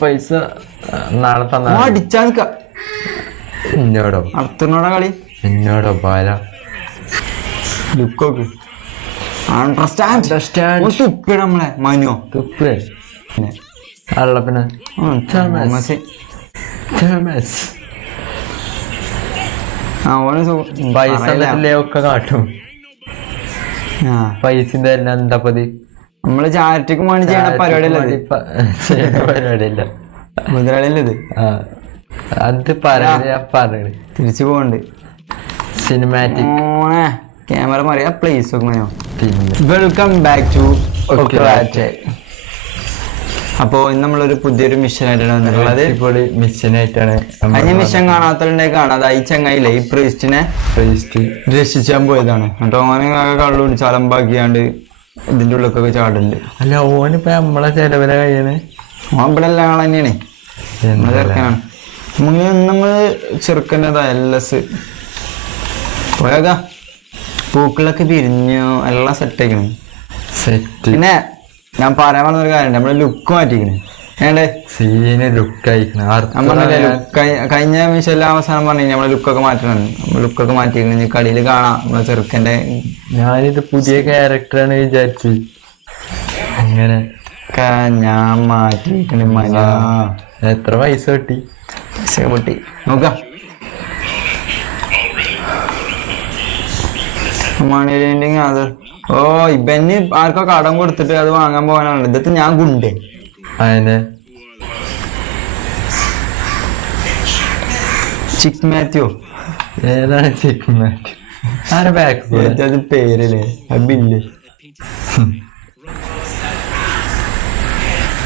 പൈസ നാളെ തന്നാ അടിച്ചാ നിക്ക എന്നോടോ അർത്തനോടാ കളി എന്നോടോ പാല ലുക്കോക്ക് തുപ്പിട നമ്മളെ മനോ തുപ്പേ അല്ല പിന്നെ പൈസ ഒക്കെ കാട്ടും പൈസന്റെ എല്ലാം എന്താ പതി നമ്മള് ചാരിറ്റിക്ക് വേണ്ടി ചെയ്യണ പരിപാടിയില്ല മുതലാളിയല്ലേ ഇത് അത് പറയണേ തിരിച്ചു പോകണ്ട് സിനിമാറ്റിക് ക്യാമറ മാറിയ പ്ലേസ് നോക്കുമോ. പിന്നെ വെൽക്കം ബാക്ക് ടു അപ്പോ ഇന്ന് നമ്മളൊരു പുതിയൊരു മിഷൻ ആയിട്ടാണ് വന്നിട്ടുള്ളത്. മിഷൻ ആയിട്ടാണ് അതിന് മിഷൻ കാണാത്തവരുണ്ടെങ്കിൽ കാണാതെ ഈ ചങ്ങായില്ലേ ഈ പ്രീസ്റ്റിനെ രക്ഷിച്ചാൻ പോയതാണ് കേട്ടോ. ഓനെ കള്ളു പിടിച്ച് അലമ്പാക്കിയാണ്ട് ഇതിന്റെ ഉള്ളിലൊക്കെ ചാടുന്നുണ്ട്. അല്ല ഓനിപ്പോ നമ്മളെ ചെലവിലെ കഴിയണേ ഓൻ ഇവിടെ എല്ലാ ആൾ തന്നെയാണ് ചെറുക്കനാണ്. നമ്മള് ചെറുക്കൻ്റെതാ LS പോയാ പൂക്കളൊക്കെ പിരിഞ്ഞു എല്ലാം സെറ്റ് ആക്കണം. പിന്നെ ഞാൻ പറയാൻ പറഞ്ഞൊരു കാര്യം നമ്മള് ലുക്ക് മാറ്റിക്കണേ ഏണ്ടേ സീന് ലുക്ക് അയക്കണം. കഴിഞ്ഞ മിഷെല്ലാം അവസാനം പറഞ്ഞു നമ്മളെ ലുക്കൊക്കെ മാറ്റണം. ലുക്കൊക്കെ മാറ്റിക്കണ കളിയിൽ കാണാം നമ്മളെ ചെറുക്കന്റെ. ഞാനിത് പുതിയ ക്യാരക്ടറാണ് വിചാരിച്ചു അങ്ങനെ ഞാൻ മാറ്റിക്കണ മന. എത്ര പൈസ കിട്ടി? പൊട്ടി നോക്കാം മണി പെയിന്റിങ് അത്. ഓ ഇബന് ആർക്കോ കടം കൊടുത്തിട്ട് അത് വാങ്ങാൻ പോകാനാണ്. ഇതത്തെ ഞാൻ ഗുണ്ടേ അതിന് ചിക്ക് മാത്യു. ഏതാണ് ചിക്ക് മാത്യു? ആരെ ബാക്ക് അത് പേരല്ലേ ബില്ല്.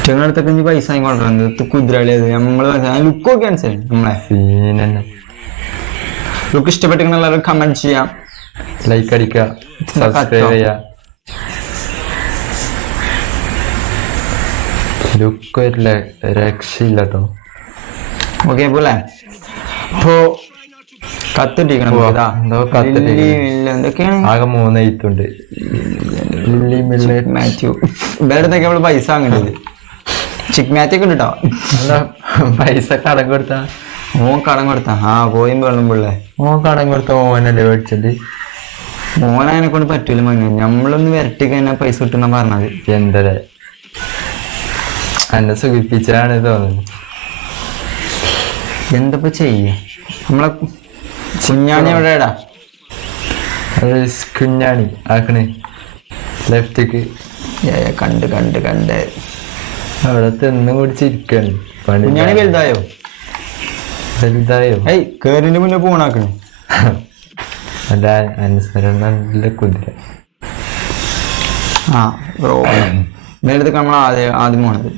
ചെങ്ങടുത്തൊക്കെ ഇനി പൈസ വാങ്ങിക്കൊണ്ടിരുന്നത് കുതിരാളി. അത് നമ്മള് ലുക്കൊക്കെ മനസ്സിലായി നമ്മളെ സീനെന്നെ. ലുക്ക് ഇഷ്ടപ്പെട്ടിരിക്കുന്ന എല്ലാവരും കമന്റ് ചെയ്യാം, ലൈക്ക് അടിക്കുക, സബ്സ്ക്രൈബ് ചെയ്യുക. ലുക്ക് വരില്ല രക്ഷയില്ല കേട്ടോ. ഓക്കെ പോലെ ഇപ്പോ കത്തിട്ടിരിക്കണം. എന്തൊക്കെയാണ് ആകെ 3 എഴുത്തുണ്ട്. മാത്യു ഇവരുടെ അടുത്തൊക്കെ നമ്മള് പൈസ വാങ്ങേണ്ടത്. ചിക്ക് മാത്യു ഒക്കെ ഉണ്ട് കേട്ടോ. പൈസ കടം കൊടുത്താ ഓൻ കടം കൊടുത്താ പോയും വെള്ളം പിള്ളേ. ഓൻ കടം കൊടുത്ത ഓനല്ലേ മേടിച്ചത്. മോനതിനെ കൊണ്ട് പറ്റൂല മഞ്ഞ. നമ്മളൊന്ന് വരട്ടി കഴിഞ്ഞാൽ പൈസ കിട്ടുന്ന പറഞ്ഞത്. എന്തല്ലേ എന്നെ സുഖിപ്പിച്ചാണ് തോന്നുന്നു. എന്തപ്പോ ചെയ്യ നമ്മളെ കുഞ്ഞാണി എവിടെടാ? കുഞ്ഞാണി ആക്കണേ ലെഫ്റ്റക്ക് കണ്ട് കണ്ട് കണ്ട് അവിടെ തിന്ന് കുടിച്ചിരിക്കാണ്. കുഞ്ഞാണി വലുതായോ? വലുതായോ? ഏയ് കേറിന്റെ മുന്നേ പോണാക്കണേ. അല്ല അനുസരണ നല്ല കുതിര. മേലത്തൊക്കെ നമ്മൾ ആദ്യം പോണത്.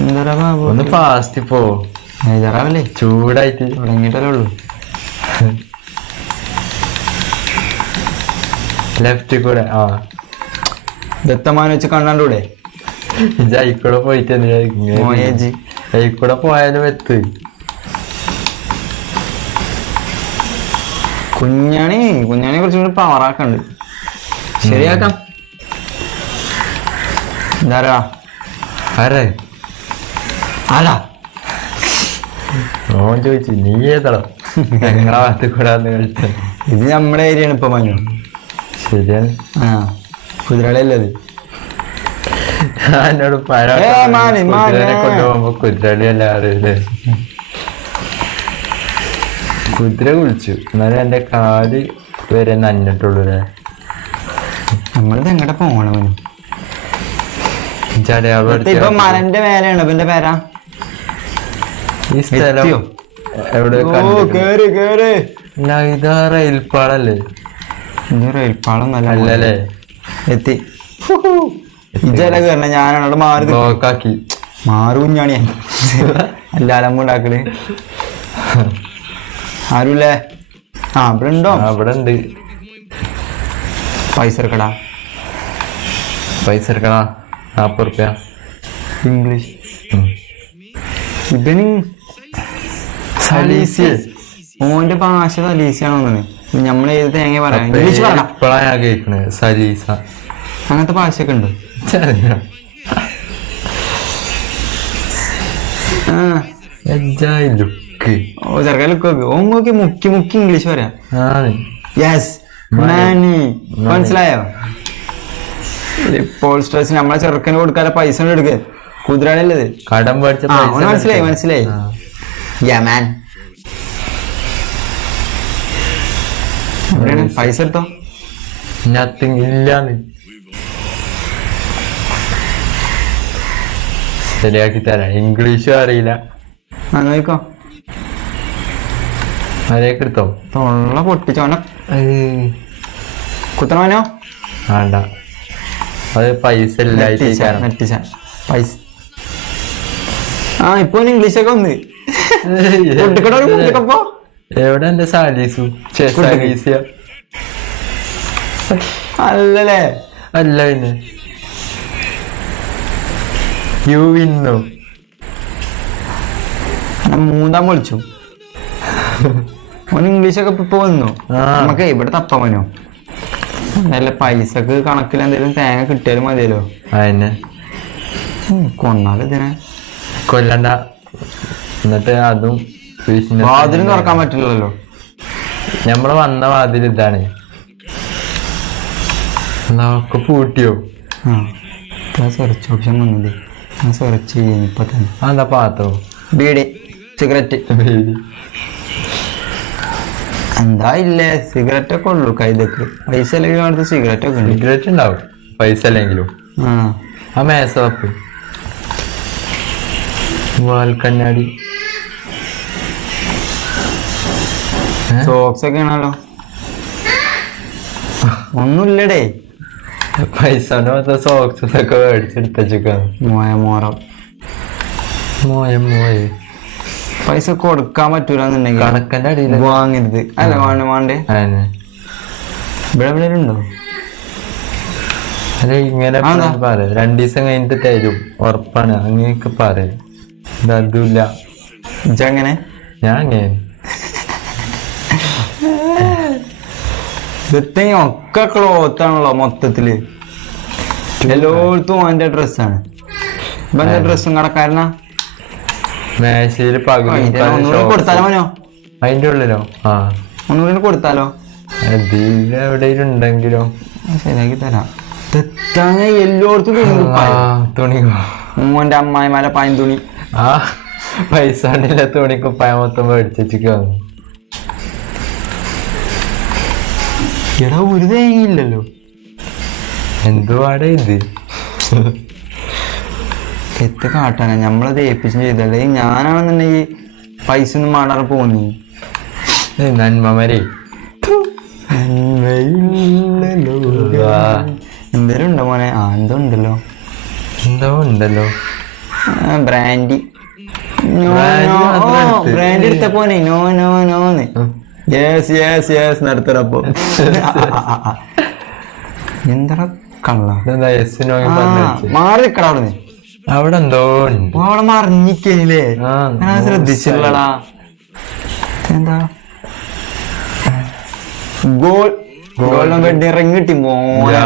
എന്താ ഒന്ന് ഫാസ്റ്റ് പോ. ഏതാറാവല്ലേ ചൂടായിട്ട് തുടങ്ങിയിട്ടല്ലേ ഉള്ളു. ലെഫ്റ്റ് കൂടെ ദത്തമാനം വെച്ച് കണ്ണാണ്ടൂടെ ജൈക്കൂടെ പോയിട്ട് ജൈക്കൂടെ പോയാലും എത്ത്. കുഞ്ഞാണിയെ കുറച്ചും കൂടി പവറാക്കണ്ട്. ശരിയാക്കാം. എന്താ ആരാ ഓൻ ചോദിച്ചു നീ ഏതളോ ഞങ്ങളെ ഭാഗത്ത് കൂടാന്ന് കളിച്ച. ഇത് നമ്മുടെ ഏരിയ ആണ് ഇപ്പൊ മഞ്ഞു. ശരിയാണ്. കുതിരാളിയല്ലേ അത്. എന്നോട് കൊണ്ടുപോകുമ്പോ കുതിരാളി അല്ല അറിയില്ലേ. കുതിര കുളിച്ചു എന്നാലും എന്റെ കാല് വരെ നന്നിട്ടുള്ളൂ. നമ്മളിത് എങ്ങടെ പോണ ഇപ്പൊ മലന്റെ പേരാണ് ഇവന്റെ പേരാ. ഈ സ്ഥലം എവിടെ ഇതാ റെയിൽപ്പാളല്ലേ? റെയിൽപ്പാളം അല്ലല്ലേ? എത്തി ഇജല കയറണ ഞാനാണ് മാറി ബ്ലോക്കാക്കി മാറു കുഞ്ഞാണിയാ. അല്ല അലമ്പുണ്ടാക്കല് ആരുല്ലേ? ഇവിടെ ഉണ്ടോ? അവിടെ ഉണ്ട്. പൈസ എടുക്കടാ. 40 റുപ്യ. ഇംഗ്ലീഷ് ഇവന് സലീസ്. ഓന്റെ ഭാഷ സലീസിയാണോ? നമ്മൾ ഏത് തേങ്ങ പറയാം. ഇംഗ്ലീഷ് പറയണ ഇപ്പഴാ ഞാൻ കേൾക്കണേ സലീസ. അങ്ങനത്തെ ഭാഷയൊക്കെ ഉണ്ട്. ആ എജായി ലുക്ക്. ഓ ചെറുക്കാൻ ലുക്ക് നോക്ക്. ഓൻ നോക്കി മുക്കി മുക്കി ഇംഗ്ലീഷ് പറയാം. ആണ് യെസ് മാനി. മനസ്സിലായോ? ഇപ്പോൾ സ്ട്രെസ് നമ്മളെ ചെറുക്കന് കൊടുക്കാതെ പൈസ എടുക്ക. കുതിരാനല്ലത് കടം പഠിച്ച മനസ്സിലായി മനസ്സിലായി. യാ മാൻ. പൈസ എടുത്തോ. നത്തിങ് ഇല്ലാന്ന് ശരിയാക്കി തരാം. ഇംഗ്ലീഷും അറിയില്ല. നോക്കോ മര്യാദക്ക് എടുത്തോ. തൊള്ള പൊട്ടിച്ചോനെ കുത്തണോനോ വേണ്ട. അത് പൈസ നെറ്റിച്ച പൈസ. ആ ഇപ്പൊ ഇംഗ്ലീഷൊക്കെ വന്ന് പൊട്ടിക്കടോ. എവിടെ എന്റെ സാലീസു? അല്ലല്ലേ? അല്ല പിന്നെ യു വിന്നു. മൂന്നാം വിളിച്ചു. ഓന് ഇംഗ്ലീഷൊക്കെ ഇപ്പൊ വന്നു. നമുക്ക് ഇവിടെ തപ്പവനോ നല്ല പൈസക്ക് കണക്കിൽ എന്തെങ്കിലും തേങ്ങ കിട്ടിയാലും മതിയല്ലോ. അതന്നെ കൊന്നാലും ഇതിനെ കൊല്ലണ്ട. എന്നിട്ട് അതും വാതിലും തുറക്കാൻ പറ്റില്ലല്ലോ. ഞമ്മള് വന്ന വാതിൽ ഇതാണ്. ഒക്കെ പൂട്ടിയോ? സെർച്ച് ഓപ്ഷൻ വന്നത് സെർച്ച് ചെയ്യാൻ ഇപ്പൊ തന്നെ. അതാ പാത്തോ ബീഡി സിഗരറ്റ് എന്താ ഇല്ലേ? സിഗരറ്റ് ഒക്കെ ഉള്ളു കൈതക്ക്. പൈസ അല്ലെങ്കിൽ അടുത്ത് സിഗരറ്റ് ഒക്കെ ഉണ്ട്. സിഗരറ്റ് ഉണ്ടാവും പൈസ അല്ലെങ്കിലും. ആ മേസപ്പ് വാൽക്കണ്ണാടി സോക്സ് ഒക്കെ ആണല്ലോ. ഒന്നുമില്ലടേ. പൈസ സോക്സ് ഒക്കെ മേടിച്ചെടുത്തേക്കാണ്. മോയെ പൈസ കൊടുക്കാൻ പറ്റൂലെന്നുണ്ടെങ്കിൽ കണക്കന്റെ അടിയിൽ വാങ്ങരുത്. അല്ല വേണ്ടേ? ഇവിടെ എവിടെയുണ്ടോ? അല്ല ഇങ്ങനെ പറയാം. 2 ദിവസം കഴിഞ്ഞിട്ട് തരും ഉറപ്പാണ്. അങ്ങനെയൊക്കെ പറയാം. ഇതല്ല ഇജങ്ങനെ ഞാൻ അങ്ങനെ ഒക്കെ ക്ലോത്ത് ആണല്ലോ മൊത്തത്തില്. എല്ലായിടത്തും അവന്റെ ഡ്രസ്സാണ്. ഇവന്റെ ഡ്രസ്സും കടക്കാരനാ. മേശയില് കൊടുത്താലോ മോനോ? അതിന്റെ ഉള്ളിലോ? ആ ഒന്നുകൂടി കൊടുത്താലോ? എവിടെയും ഉണ്ടെങ്കിലോ ശരിയാക്കി തരാം. തെറ്റാണ് എല്ലായിടത്തും തുണി. മോന്റെ അമ്മായിമാരെ പായൻ തുണി. ആ പൈസ ഉണ്ടില്ല. തുണിക്കുപ്പായ മൊത്തം മേടിച്ചു വന്നു. എടാ ഒരു തേങ്ങയില്ലല്ലോ. എന്തുവാടേ ഇത്? എത്ത് കാട്ടാനാ നമ്മളത് ഏൽപ്പിച്ചും ചെയ്തല്ലേ. ഞാനാണെന്നുണ്ടെങ്കിൽ പൈസ ഒന്നും മാടാറ് പോന്നി. നന്മമരെ എന്തേലും ഉണ്ടോ മോനെ? എന്തോ ഉണ്ടല്ലോ. എന്തോ ഉണ്ടല്ലോ. ബ്രാൻഡി. ബ്രാൻഡി എടുത്ത പോനെ. നോ നോ നോന്ന്. യെസ് യെസ് യെസ് നടത്തറപ്പോ. എന്താ കള്ള മാറിക്കട അവിടെ. അവിടെ എന്തോ അവിടെ മറിഞ്ഞിക്കല്ലേ? ഞാൻ ശ്രദ്ധിച്ചില്ലടാ. എന്താ ഗോൾഡൻ വെഡിങ് റിങ് കിട്ടി മോനെ.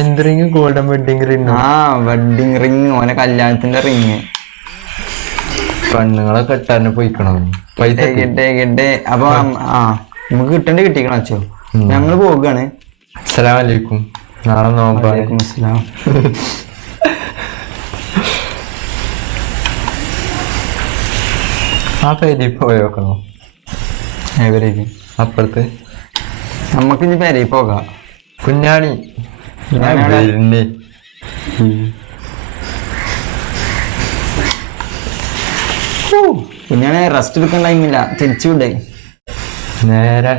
എന്ത് റിങ്? Golden wedding ring. ആ വെഡിങ് റിങ്. ഓനെ കല്യാണത്തിന്റെ റിങ്. പെണ്ണുങ്ങളെ കെട്ടാൻ പോയിക്കണോ? പൈസ കിട്ടേ. അപ്പൊ നമുക്ക് കിട്ടേണ്ട കിട്ടിക്കണ അച്ഛോ. ഞങ്ങള് പോകാണ്. അസ്സലാമലൈക്കും. നാളെ നോമ്പാണ്. ആ പേരി പോയോക്കണോ? എവരേക്ക്? അപ്പുറത്ത് നമ്മക്ക് ഇനി പേരി പോകാം. കുഞ്ഞാണി കുഞ്ഞാണെ റെസ്റ്റ് എടുക്കാൻ ടൈമില്ല. തിരിച്ചുവിടേ നേരെ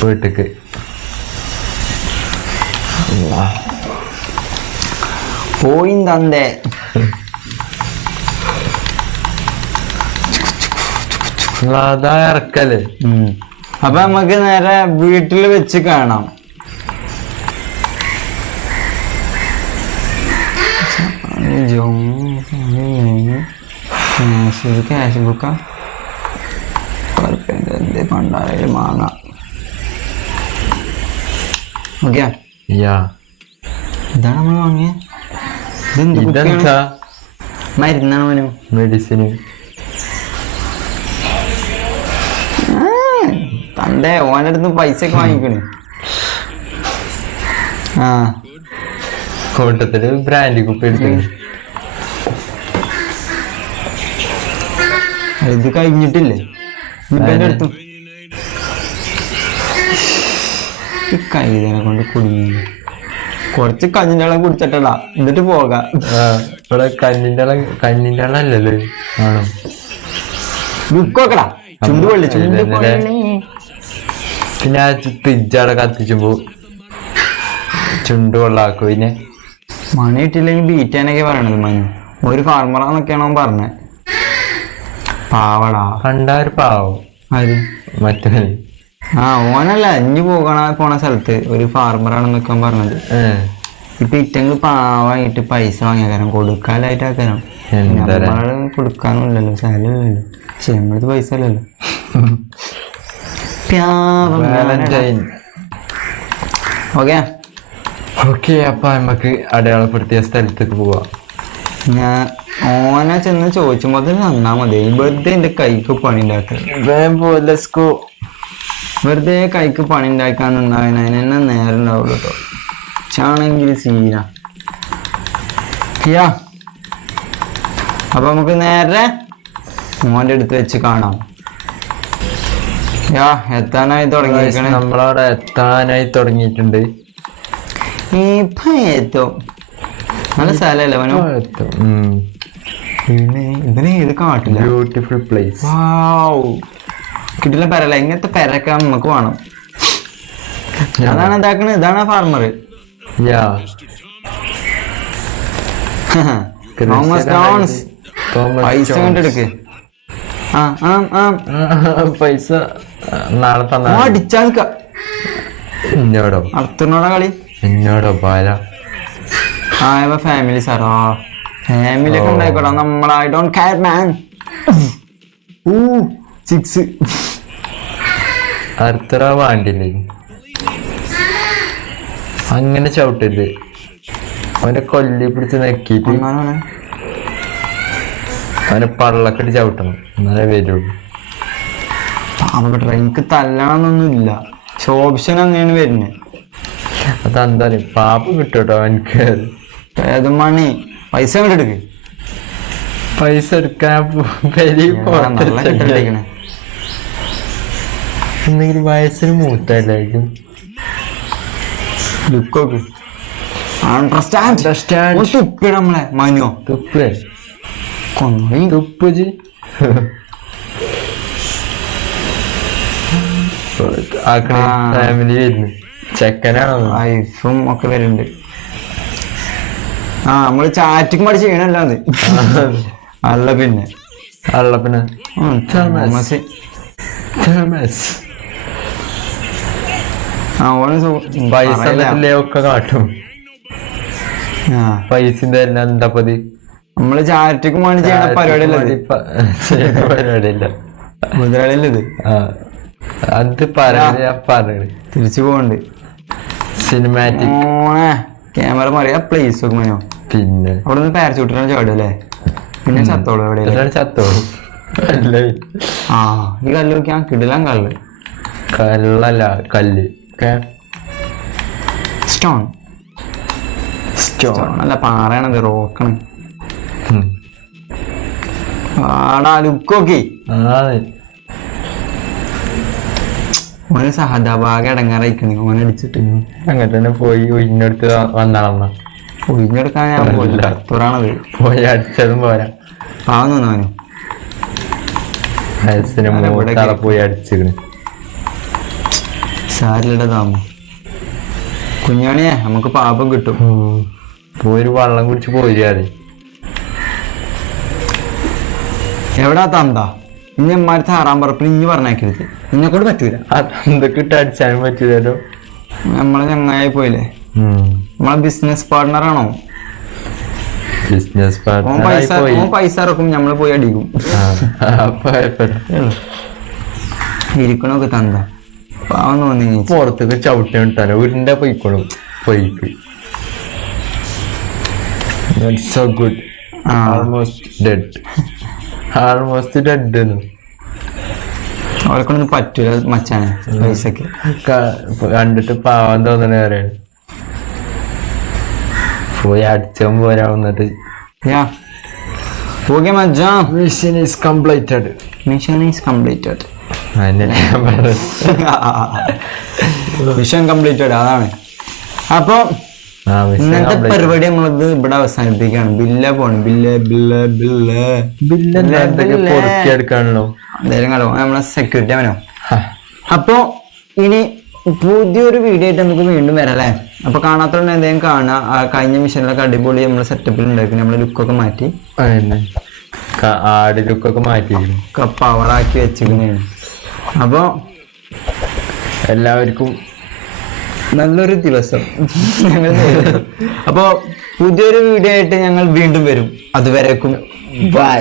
വീട്ടിക്ക്. പോയി തന്തേ. അതാ ഇറക്കല്. അപ്പൊ നമുക്ക് നേരെ വീട്ടിൽ വെച്ച് കാണാം. ക്യാഷ് ബുക്കാ പണ്ടായാലും വാങ്ങാം. ഓക്കെ. ഇതാണ് നമ്മൾ വാങ്ങിയ ഇതെന്ത് കുപ്പിയാണ്? ഇതെന്താ? മരുന്നാണ് മോനു. മെഡിസിന്. തന്റെ ഓൻ്റെ അടുത്ത് പൈസ ഒക്കെ വാങ്ങിക്കണേ. ആ കൂട്ടത്തില് ബ്രാൻഡി കുപ്പി എടുത്തു. ഇത് കഴിഞ്ഞിട്ടില്ലേ ഇവന്റെ അടുത്തും ഈ കൈതനെ കൊണ്ട് കുടുങ്ങി. കുറച്ച് കഞ്ഞിൻ്റെ വെള്ളം കുടിച്ചിട്ടടാ എന്നിട്ട് പോകാം. ഇവിടെ കഞ്ഞിന്റെ അല്ലല്ലോ ആണോ? ബുക്കൊക്കെടാ ചുണ്ട് പൊള്ളി ചുണ്ട് പൊള്ളി. പിന്നെ ആ ഫ്രിഡ്ജവിടെ കത്തിച്ചുമ്പോ ചുണ്ട് കൊള്ളാക്കും. പിന്നെ മണി കിട്ടില്ലെങ്കിൽ ബീറ്റാനൊക്കെ പറയണത്. മഞ്ഞ ഒരു ഫാർമറാന്നൊക്കെയാണ് അവൻ പറഞ്ഞത്. പാവടാ കണ്ട ഒരു പാവം. ആര്? മറ്റേ ആ ഓനല്ല ഇഞ്ഞു പോണ സ്ഥലത്ത് ഒരു ഫാർമറാണെന്നൊക്കെ അവൻ പറഞ്ഞത്. ഇപ്പൊ ഇറ്റങ്ങൾ പാവായിട്ട് പൈസ വാങ്ങിയ കാരണം കൊടുക്കാനായിട്ട് ആക്കാനും നമ്മള് കൊടുക്കാനും ഇല്ലല്ലോ, സാലറി ഇല്ലല്ലോ. പക്ഷെ നമ്മളത് പൈസ അല്ലല്ലോ. ഓക്കെ ഓക്കെ, അപ്പൊ നമുക്ക് അടയാളപ്പെടുത്തിയ സ്ഥലത്തേക്ക് പോവാം. ഞാൻ ഓനെ ചെന്ന് ചോദിച്ചുമ്പോ തന്നാ മതി. വെറുതെ എന്റെ കൈക്ക് പണി ഉണ്ടാക്കുക. വെറുതെ കൈക്ക് പണി ഉണ്ടാക്കാൻ നിന്നാവിന് അതിനെന്നെ നേരം ഉണ്ടാവുള്ളൂ കേട്ടോ. ചാണെങ്കിൽ സീന. അപ്പൊ നമുക്ക് നേരെ മോന്റെ അടുത്ത് വെച്ച് കാണാം. എത്താനായി തുടങ്ങിയിരിക്കണേ. നമ്മളവിടെ എത്താനായി തുടങ്ങിയിട്ടുണ്ട്. ഇപ്പൊ എത്തും. നല്ല സ്ഥലല്ലേ മനോ? പിന്നെ ഇതിന് ഏത് കാട്ടില്ല. Beautiful place. കിട്ടില്ല പെരല്ല. ഇങ്ങനത്തെ പെരൊക്കെ നമുക്ക് വേണം. അതാണ് എന്താക്കണ. ഇതാണ് ഫാർമർ. പൈസ കണ്ടെടുക്ക്. പൈസ നാളെ തന്നാ അടിച്ചാ എന്നോടോ അർത്തനോടാ കളി. എന്നോടോ പാല. ഫാമിലി സാറാ. ഫാമിലി ഒക്കെ ഉണ്ടായിക്കോട്ടെ. നമ്മൾ ഐ ഡോണ്ട് കെയർ മാൻ. 6 അർത്തറ വാണ്ടില്ലേ? അങ്ങനെ ചവിട്ടരുത്. അവനെ കൊല്ലി പിടിച്ച് നെക്കിട്ട് അവനെ പള്ളക്കെട്ട് ചവിട്ടണം, എന്നാലേ വരുള്ളൂ. എനിക്ക് തല്ലണമെന്നൊന്നുമില്ല. ഓപ്ഷൻ അങ്ങനെയാണ് വരുന്നത്. അതെന്താ പാപ്പ് കിട്ടോട്ടോ അവനക്ക്. ഏത് മണി പൈസ കണ്ടെടുക്ക്. പൈസ എടുക്കാൻ എന്തെങ്കിലും വയസ്സിന് മൂത്തല്ലായിരിക്കും. ലുക്കൊക്കെ നമ്മളെ മനോ തുപ്പ് കൊന്നു തുപ്പുജി. ഫാമിലി വരുന്നു. ചെക്കനാണോ? വൈഫും ഒക്കെ വരുന്നുണ്ട്. നമ്മള് ചാറ്റിങ് പഠിച്ച് ചെയ്യണല്ലോ അത്. അല്ല പിന്നെ പൈസ ഒക്കെ കാട്ടും. പൈസ എന്താപ്പതി നമ്മള് ചാറ്റിക്ക് വേണ്ടി ചെയ്യണ പരിപാടിയല്ല. മുതലാളിയല്ലത്. അത് പറഞ്ഞു തിരിച്ചു പോകണ്ട്. സിനിമാറ്റിക് ക്യാമറ മാറിയ പ്ലേസ് ഒക്കെ മനോ. പിന്നെ അവിടെ നിന്ന് പാരച്ചൂട്ടിനാണ് ചാടല്ലേ. പിന്നെ ചത്തോളൂ. എവിടെ ചത്തോളൂ. ഈ കല്ല് നോക്കിയാ കിടിലാൻ കല്ല്. കല്ലല്ല കല്ല്. സ്റ്റോൺ അല്ല പാറയാണത്. റോക്കാണ്. ആടാ ലുക്കോക്കി. ഓന് സഹദാഭാഗം ഇടങ്ങാറായിക്കണേ. ഓനടിച്ചിട്ട് അങ്ങനെ തന്നെ പോയി ഒഴിഞ്ഞെടുത്ത് വന്നാളമ്മ. ഒഴിഞ്ഞെടുക്കാൻ ഞാൻ പോയില്ല. തുറാണത് പോയി അടിച്ചതും പോരാ. പാവം തോന്നാനു വയസ്സിന് മൂത്താളെ പോയി അടിച്ചിക്കണ്. സാരിയുടെ താമ കുഞ്ഞാണിയെ നമുക്ക് പാപം കിട്ടും. പോയി വെള്ളം കുടിച്ച് പോരാതെ. എവിടാ തന്താ ഇനി അമ്മാരത്തെ 6-ാം പറപ്പിൽ ഇനി പറഞ്ഞേക്കരുത്. നിന്നെക്കൊണ്ട് പറ്റൂല. അതെന്തൊക്കെ ഇട്ട് അടിച്ചാലും പറ്റൂലോ. നമ്മളെ ചങ്ങായി പോയില്ലേ. നമ്മളെ ബിസിനസ് പാർട്ട്ണർ ആണോ? ബിസിനസ് പൈസ ഇറക്കും, നമ്മള് പോയി അടിക്കും. ഇരിക്കണൊക്കെ തന്ത പാവം തോന്നി. പുറത്തേക്ക് ചവിട്ടി വിട്ടാലോ ഉരുണ്ട പോയിക്കോളും. പൊയ്ക്ക് സോ ഗുഡ്. ആ ആൾമോസ്റ്റ് ഡെഡ് അവർക്കൊന്നും പറ്റൂല മച്ചാനെ പൈസക്ക്. കണ്ടിട്ട് പാവം തോന്നണ പറയാണ്. പോയി അടിച്ചും പോരാ വന്നിട്ട്. ഓക്കെ മച്ചാ, mission is completed. Mission is completed. Mission completed അതാണ്. അപ്പൊ ഇന്നത്തെ പരിപാടി നമ്മളത് ഇവിടെ അവസാനിപ്പിക്കുകയാണ്. ബില്ല പോണം. എടുക്കാണല്ലോ എന്തായാലും കളോ നമ്മളെ സെക്യൂരിറ്റി അവനോ. അപ്പൊ ഇനി പുതിയൊരു വീഡിയോ ആയിട്ട് നമുക്ക് വീണ്ടും വരാം അല്ലേ. അപ്പൊ കാണാത്തോണ്ട് എന്തെങ്കിലും കാണാം. കഴിഞ്ഞ മിഷനിലൊക്കെ അടിപൊളി നമ്മളെ സെറ്റപ്പിൽ ഉണ്ടാക്കി. നമ്മളെ ലുക്കൊക്കെ മാറ്റി, ആട് ലുക്കൊക്കെ മാറ്റി പവറാക്കി വെച്ചിരിക്കുന്നതാണ്. അപ്പൊ എല്ലാവർക്കും നല്ലൊരു ദിവസം ഞങ്ങൾ. അപ്പൊ പുതിയൊരു വീഡിയോ ആയിട്ട് ഞങ്ങൾ വീണ്ടും വരും. അതുവരേക്കും ബൈ.